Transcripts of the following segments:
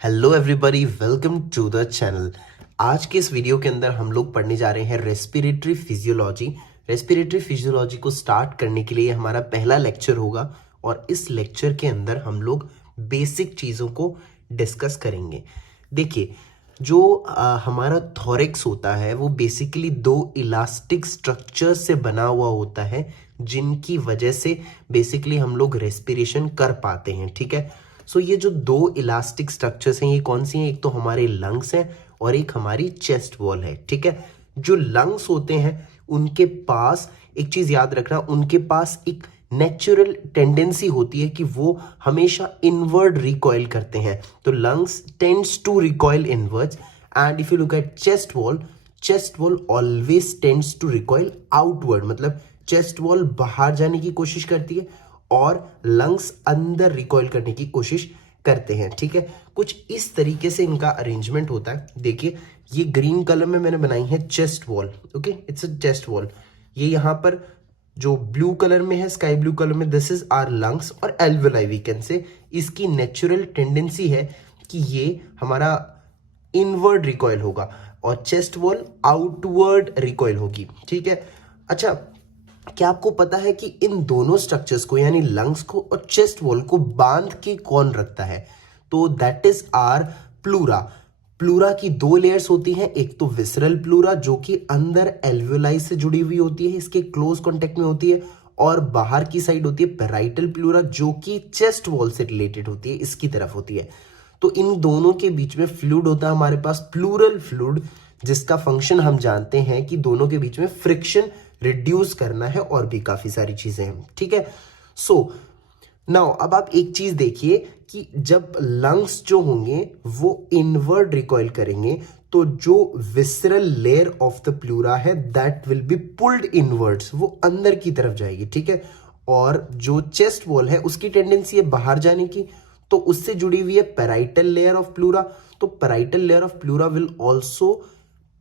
Hello everybody, welcome to the channel. आज के इस वीडियो के अंदर हम लोग पढ़ने जा रहे हैं रेस्पिरेटरी फिजियोलॉजी। रेस्पिरेटरी फिजियोलॉजी को स्टार्ट करने के लिए हमारा पहला लेक्चर होगा और इस लेक्चर के अंदर हम लोग बेसिक चीज़ों को डिस्कस करेंगे। देखिए, जो हमारा थोरेक्स होता है वो बेसिकली दो इलास्टिक स्ट्रक्चर से बना हुआ होता है, जिनकी वजह से बेसिकली हम लोग रेस्पिरेशन कर पाते हैं। ठीक है, सो ये जो दो इलास्टिक स्ट्रक्चर्स हैं ये कौन सी हैं? एक तो हमारे लंग्स हैं और एक हमारी चेस्ट वॉल है। ठीक है, जो लंग्स होते हैं उनके पास एक चीज याद रखना, उनके पास एक नेचुरल टेंडेंसी होती है कि वो हमेशा इनवर्ड रिकॉइल करते हैं। तो lungs tends to recoil inwards and if you look at chest wall always tends to recoil outward. मतलब चेस्ट वॉल बाहर जाने की कोशिश करती है और लंग्स अंदर रिकॉइल करने की कोशिश करते हैं। ठीक है, कुछ इस तरीके से इनका अरेंजमेंट होता है। देखिए, ये ग्रीन कलर में मैंने बनाई है chest wall. Okay, it's a chest wall. ये यहाँ पर जो ब्लू कलर में है, स्काई ब्लू कलर में, दिस इज आवर लंग्स और एल्वेलाई वी कैन से। इसकी नेचुरल टेंडेंसी है कि ये हमारा इनवर्ड रिकॉइल होगा और चेस्ट वॉल आउटवर्ड रिकॉइल होगी। ठीक है, अच्छा, क्या आपको पता है कि इन दोनों स्ट्रक्चर्स को यानी लंग्स को और चेस्ट वॉल को बांध के कौन रखता है? तो that is our pleura. Pleura की दो लेयर्स होती हैं, एक तो विसरल प्लूरा जो कि अंदर एल्वेओलाई से जुड़ी हुई होती है, इसके क्लोज कांटेक्ट में होती है, और बाहर की साइड होती है पैराइटल प्लूरा जो कि चेस्ट वॉल से रिलेटेड होती है, इसकी तरफ होती है। तो इन दोनों के बीच में फ्लूइड होता है हमारे पास, प्लूरल फ्लूइड, जिसका फंक्शन हम जानते हैं कि दोनों के बीच में फ्रिक्शन रिड्यूस करना है और भी काफी सारी चीजें हैं। ठीक है, सो नाउ अब आप एक चीज देखिए कि जब लंग्स जो होंगे वो इनवर्ड रिकॉइल करेंगे तो जो visceral layer of the pleura है that will be pulled inwards, वो अंदर की तरफ जाएगी। ठीक है, और जो चेस्ट वॉल है उसकी टेंडेंसी है बाहर जाने की, तो उससे जुड़ी हुई है पैराइटल लेयर ऑफ प्लूरा। तो parietal layer of pleura will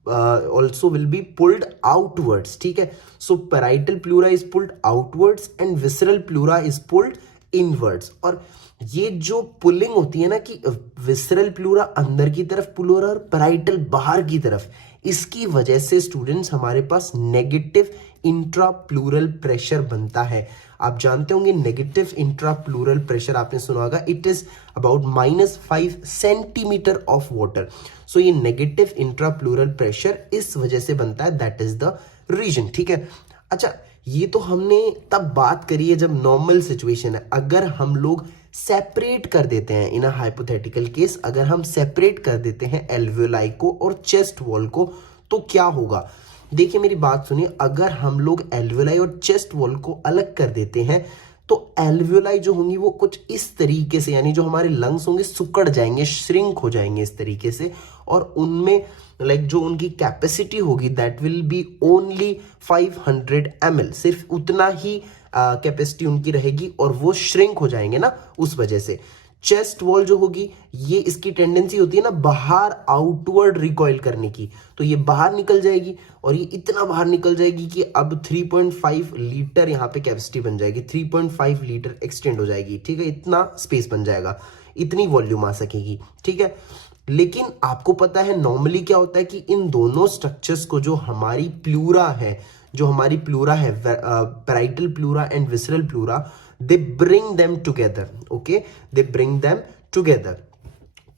also will be pulled outwards. ठीक है, so parietal pleura is pulled outwards and visceral pleura is pulled inwards. और ये जो पुलिंग होती है ना कि विसरल प्लूरा अंदर की तरफ पुल हो रहा है और पैराइटल बाहर की तरफ, इसकी वजह से स्टूडेंट्स हमारे पास नेगेटिव इंट्राप्लूरल प्रेशर बनता है। आप जानते होंगे नेगेटिव इंट्राप्लूरल प्रेशर आपने सुना होगा, it is about -5 centimetre of water. So ये नेगेटिव इंट्राप्लूरल प्रेशर इस वजह से बनता है, दैट इज द रीजन। ठीक है, अच्छा, ये तो हमने तब बात करी है जब नॉर्मल सिचुएशन है। अगर हम लोग सेपरेट कर देते हैं इन अ हाइपोथेटिकल केस, अगर हम सेपरेट कर देते हैं एल्वेओलाई को और चेस्ट वॉल को, तो क्या होगा? देखिए, मेरी बात सुनिए, अगर हम लोग एल्वेओलाई और चेस्ट वॉल को अलग कर देते हैं तो एल्वेओलाई जो होंगी वो कुछ इस तरीके से, यानी जो हमारे लंग्स होंगे सिकुड़ जाएंगे, श्रिंक हो जाएंगे इस तरीके से, और उनमें जो उनकी कैपेसिटी होगी that will B only 500 ml, सिर्फ उतना ही कैपेसिटी उनकी रहेगी और वो श्रिंक हो जाएंगे ना उस वजह से। चेस्ट वॉल जो होगी ये इसकी टेंडेंसी होती है ना बाहर आउटवर्ड रिकॉइल करने की, तो ये बाहर निकल जाएगी और ये इतना बाहर निकल जाएगी कि अब 3.5 लीटर यहाँ पे कैपेसिटी बन जाएगी, 3.5 लीटर एक्सटेंड हो जाएगी। ठीक है, इतना स्पेस बन जाएगा, इतनी वॉल्यूम आ सकेगी। ठीक है, लेकिन आपको पता है नॉर्मली क्या होता है कि इन दोनों स्ट्रक्चर्स को जो हमारी प्लूरा है parietal pleura and visceral pleura, they bring them together. Okay, they bring them together.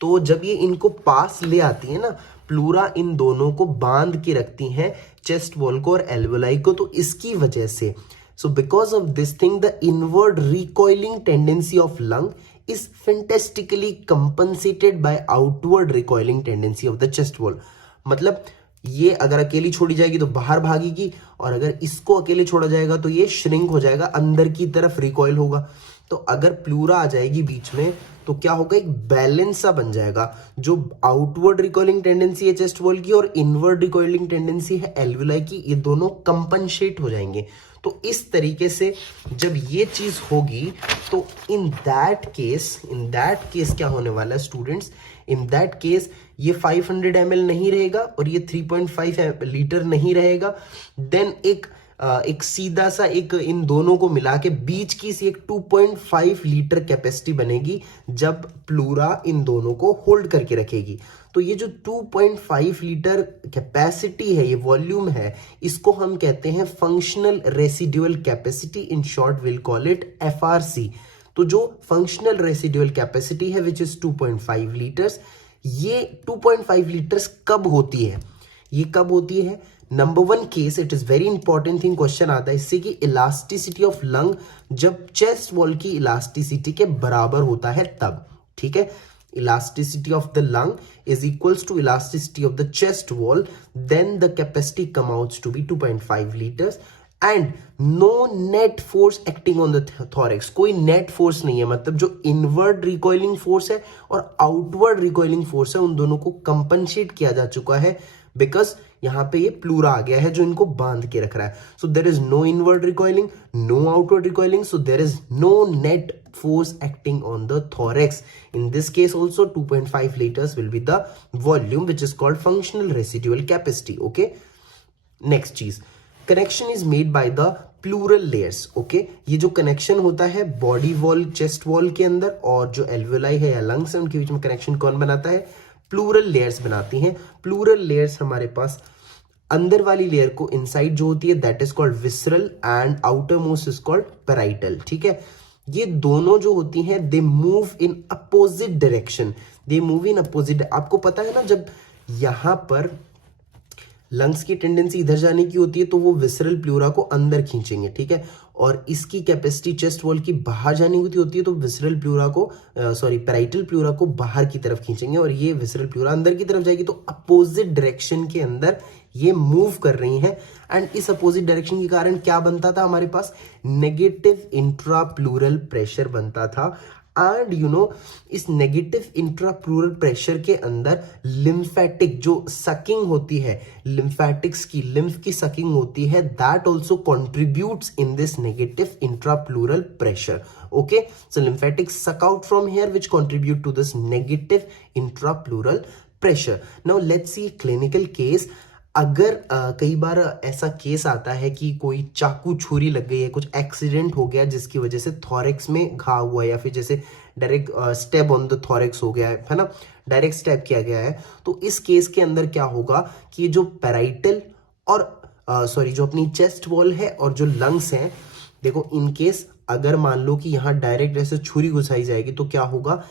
तो जब ये इनको पास ले आती है ना, प्लूरा इन दोनों को बांध के रखती हैं, चेस्ट वॉल को और एल्वेओलाई को, तो इसकी वजह से, so because of this thing the inward recoiling tendency of lung is fantastically compensated by outward recoiling tendency of the chest wall. मतलब ये अगर अकेली छोड़ी जाएगी तो बाहर भागेगी और अगर इसको अकेले छोड़ा जाएगा तो ये श्रिंक हो जाएगा, अंदर की तरफ रिकॉइल होगा। तो अगर प्लूरा आ जाएगी बीच में तो क्या होगा, एक बैलेंस सा बन जाएगा। जो आउटवर्ड रिकॉइलिंग टेंडेंसी है चेस्ट वॉल की और इनवर्ड रिकॉइलिंग टेंडेंसी है एल्वेओलाई की, ये दोनों कंपनसेट हो जाएंगे। तो इस तरीके से जब ये चीज होगी तो इन दैट केस क्या होने वाला है स्टूडेंट्स, इन दैट केस ये 500 ml नहीं रहेगा और ये 3.5 लीटर नहीं रहेगा, देन एक एक सीधा सा एक इन दोनों को मिला के बीच की सी एक 2.5 लीटर कैपेसिटी बनेगी जब प्लूरा इन दोनों को होल्ड करके रखेगी। तो ये जो 2.5 लीटर कैपेसिटी है, ये वॉल्यूम है, इसको हम कहते हैं functional residual capacity, in short will call it FRC। तो जो फंक्शनल रेसिडुअल कैपेसिटी है विच इज 2.5 लीटर्स, ये 2.5 लीटर्स कब होती है? ये कब होती है? Number 1 case, it is very important thing, question आता है इससे कि इलास्टिसिटी ऑफ लंग जब चेस्ट वॉल की इलास्टिसिटी के बराबर होता है तब, ठीक है। Elasticity of the lung is equals to elasticity of the chest wall, then the capacity comes out to be 2.5 liters and no net force acting on the thorax। कोई net force नहीं है, मतलब जो inward recoiling force है और outward recoiling force है उन दोनों को compensate किया जा चुका है, because यहाँ पे ये प्लूरा आ गया है जो इनको बांध के रख रहा है। So there is no inward recoiling, no outward recoiling, so there is no net force acting on the thorax. In this case also 2.5 liters will be the volume which is called functional residual capacity. Okay, next चीज, connection is made by the pleural layers. Okay, ये जो connection होता है body wall, chest wall के अंदर और जो alveoli है या लंग्स है उनके बीच में कनेक्शन कौन बनाता है? प्लूरल लेयर्स बनाती हैं। प्लूरल लेयर्स हमारे पास अंदर वाली लेयर को इनसाइड जो होती है that is called visceral and outer most is called parietal, ठीक है। ये दोनों जो होती हैं they move in opposite direction, they move in opposite. आपको पता है ना, जब यहां पर लंग्स की टेंडेंसी इधर जाने की होती है तो वो विसरल प्लूरा को अंदर खींचेंगे, ठीक है, और इसकी कैपेसिटी चेस्ट वॉल की बाहर जाने की होती है तो विसरल प्लूरा को पेराइटल प्लूरा को बाहर की तरफ खींचेंगे और ये विसरल प्लूरा अंदर की तरफ जाएगी। तो अपोजिट डायरेक्शन के अंदर ये मूव कर रही हैं एंड इस अपोजिट डायरेक्शन के कारण क्या बनता था हमारे पास? नेगेटिव इंट्रा प्लूरल प्रेशर बनता था। एंड यू नो, इस नेगेटिव इंट्राप्लूरल प्रेशर के अंदर लिम्फेटिक जो सकिंग होती है, लिम्फेटिक्स की, लिम्फ की सकिंग होती है, that also contributes in this negative intrapleural pressure. Okay, so lymphatics suck out from here which contribute to this negative intrapleural pressure. Now let's see clinical case. अगर कई बार ऐसा case आता है कि कोई चाकू छुरी लग गई है, कुछ एक्सीडेंट हो गया जिसकी वजह से थॉरेक्स में घाव हुआ है या फिर जैसे direct step on the thorax हो गया है ना, डायरेक्ट स्टेप किया गया है, तो इस केस के अंदर क्या होगा कि जो पेराइटल और जो अपनी चेस्ट वॉल है और जो लंग्स हैं, देखो इन केस अगर मान लो कि यहाँ डायरेक्ट ऐसे छुरी घुसाई जाएगी तो क्या होगा?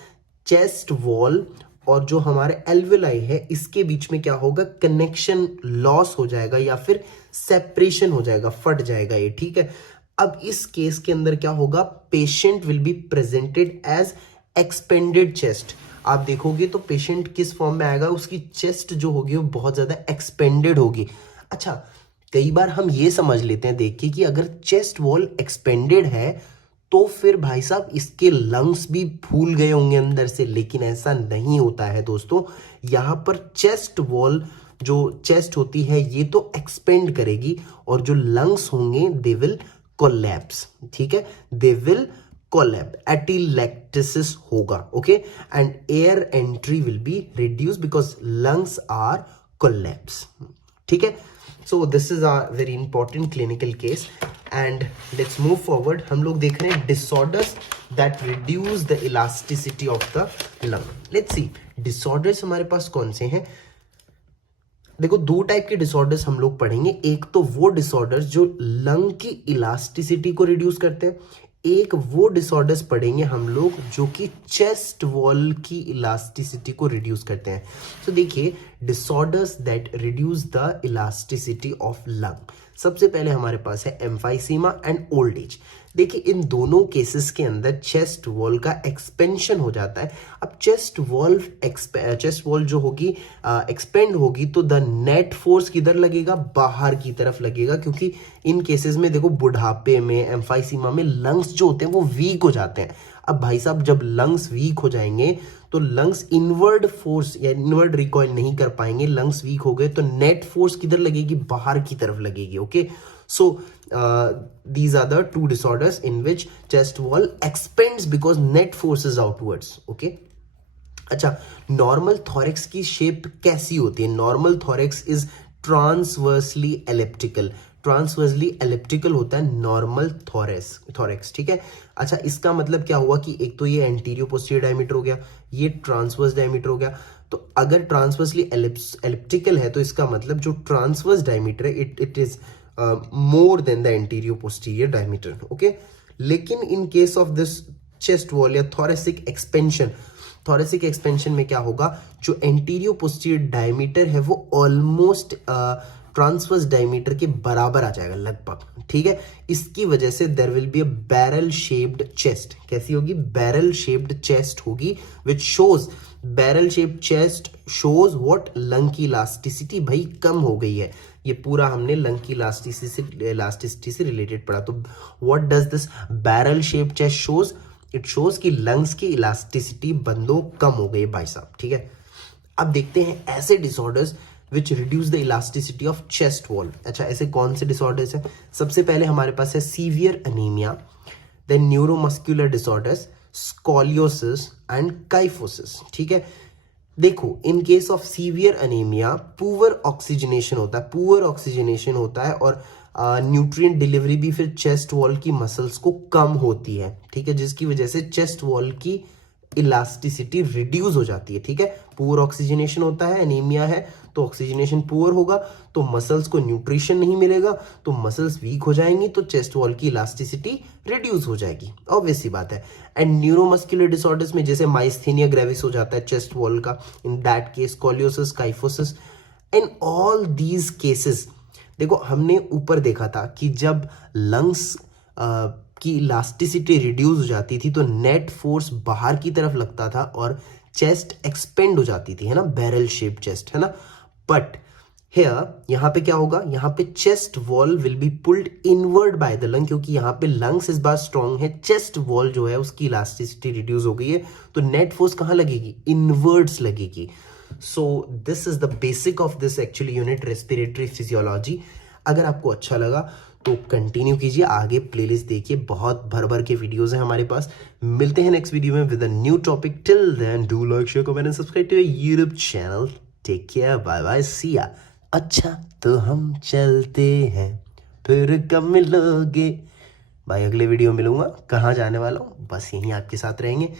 चेस्ट वॉल और जो हमारे एल्वेलाई है इसके बीच में क्या होगा? कनेक्शन लॉस हो जाएगा या फिर सेपरेशन हो जाएगा, फट जाएगा ये, ठीक है। अब इस केस के अंदर क्या होगा? Patient will be presented as expanded chest. आप देखोगे तो पेशेंट किस फॉर्म में आएगा? उसकी चेस्ट जो होगी वो बहुत ज्यादा एक्सपेंडेड होगी। अच्छा, कई बार हम ये समझ लेते हैं देख के कि अगर चेस्ट वॉल एक्सपेंडेड है तो फिर भाई साहब इसके लंग्स भी फूल गए होंगे अंदर से, लेकिन ऐसा नहीं होता है दोस्तों। यहां पर चेस्ट वॉल, जो चेस्ट होती है ये तो एक्सपेंड करेगी और जो लंग्स होंगे दे विल कोलैप्स, ठीक है, दे विल कोलैप, एटिलेक्टेसिस होगा। Okay, and air entry will be reduce because lungs are collapse, ठीक है। So this is a very important clinical case and let's move forward. हम लोग देख रहे हैं disorders that reduce the elasticity of the lung. Let's see disorders हमारे पास कौन से हैं। देखो, दो टाइप के डिसऑर्डर्स हम लोग पढ़ेंगे। एक तो वो डिसऑर्डर्स जो लंग की इलास्टिसिटी को रिड्यूस करते हैं, एक वो डिसऑर्डर्स पढ़ेंगे हम लोग जो कि चेस्ट वॉल की इलास्टिसिटी को रिड्यूस करते हैं। तो देखिए, disorders that reduce the elasticity of lung, सबसे पहले हमारे पास है एम्फाइसीमा एंड ओल्ड एज। देखिए, इन दोनों केसेस के अंदर चेस्ट वॉल का एक्सपेंशन हो जाता है। अब चेस्ट वॉल जो होगी एक्सपेंड होगी तो द नेट फोर्स किधर लगेगा? बाहर की तरफ लगेगा, क्योंकि इन केसेस में देखो बुढ़ापे में, एम्फाइसीमा में लंग्स जो होते हैं वो वीक हो जाते हैं। अब भाई साहब, जब लंग्स वीक हो जाएंगे तो लंग्स इनवर्ड फोर्स या इनवर्ड रिकॉइल नहीं कर पाएंगे। लंग्स वीक हो गए तो नेट फोर्स किधर लगेगी? बाहर की तरफ लगेगी। Okay, so these are the two disorders in which chest wall expands because net force is outwards. Okay, अच्छा, नॉर्मल थॉरेक्स की शेप कैसी होती है? Normal thorax is transversely elliptical. Transversely elliptical होता है नॉर्मल थोरेक्स, ठीक है। अच्छा, इसका मतलब क्या हुआ कि एक तो ये एंटीरियो पोस्टीरियर डायमीटर हो गया, ये ट्रांसवर्स डायमीटर हो गया। तो अगर ट्रांसवर्सली एलिप्टिकल है तो इसका मतलब जो ट्रांसवर्स डायमीटर है it is more than the antero posterior diameter, okay. लेकिन in case of this chest wall या थोरेसिक एक्सपेंशन में क्या होगा, जो एंटीरियो पोस्टीरियर डायमीटर है वो ऑलमोस्ट ट्रांसवर्स डायमीटर के बराबर आ जाएगा लगभग, ठीक है। इसकी वजह से there will be a barrel shaped chest. कैसी होगी? बैरल शेप्ड चेस्ट होगी, which shows barrel shaped chest shows what, lung की इलास्टिसिटी भाई कम हो गई है। ये पूरा हमने लंग की इलास्टिसिटी से रिलेटेड पढ़ा। तो what does this barrel shaped chest shows? It shows कि लंग्स की इलास्टिसिटी बंदों कम हो गई है भाई साहब, ठीक है। अब देखते हैं ऐसे disorders which reduce the elasticity of chest wall. अच्छा, ऐसे कौन से डिसऑर्डर्स हैं? सबसे पहले हमारे पास है severe anaemia, then neuromuscular disorders, scoliosis and kyphosis, ठीक है। देखो, in case of severe anaemia poor oxygenation होता है और न्यूट्रिएंट डिलीवरी भी फिर चेस्ट वॉल की मसल्स को कम होती है, ठीक है, जिसकी वजह से चेस्ट वॉल की इलास्टिसिटी रिड्यूस हो जाती है, ठीक है। पुअर ऑक्सीजनेशन होता है, एनीमिया है तो ऑक्सीजनेशन पुअर होगा, तो मसल्स को न्यूट्रिशन नहीं मिलेगा, तो मसल्स वीक हो जाएंगी, तो चेस्ट वॉल की इलास्टिसिटी रिड्यूस हो जाएगी, ऑब्वियस सी बात है। एंड न्यूरोमस्कुलर डिसऑर्डर्स में जैसे माइस्थेनिया ग्रेविस हो जाता है चेस्ट वॉल का, in that case scoliosis, kyphosis, in all these cases. देखो, हमने ऊपर देखा था कि जब लंग्स की इलास्टिसिटी रिड्यूस हो जाती थी तो नेट फोर्स बाहर की तरफ लगता था और चेस्ट एक्सपेंड हो जाती थी, है ना, बैरल शेप चेस्ट, है ना। बट हियर यहाँ पे क्या होगा, यहाँ पे chest wall will be pulled inward by the lung, क्योंकि यहाँ पे लंग्स इस बार स्ट्रॉन्ग है, चेस्ट वॉल जो है उसकी इलास्टिसिटी रिड्यूस हो गई है, तो नेट फोर्स कहाँ लगेगी? इनवर्ड्स लगेगी। So this is the basic of this actually unit, respiratory physiology. अगर आपको अच्छा लगा तो कंटिन्यू कीजिए, आगे प्लेलिस्ट देखिए, बहुत भर के वीडियोस हैं हमारे पास। मिलते हैं नेक्स्ट वीडियो में with a new topic. Till then do like, share, comment and subscribe to YouTube channel. Take care, bye bye, see ya. अच्छा तो हम चलते हैं, फिर कब मिलोगे? भाई अगले वीडियो मिलूंगा, कहाँ जाने वाला हूँ, बस यहीं आपके साथ रहेंगे।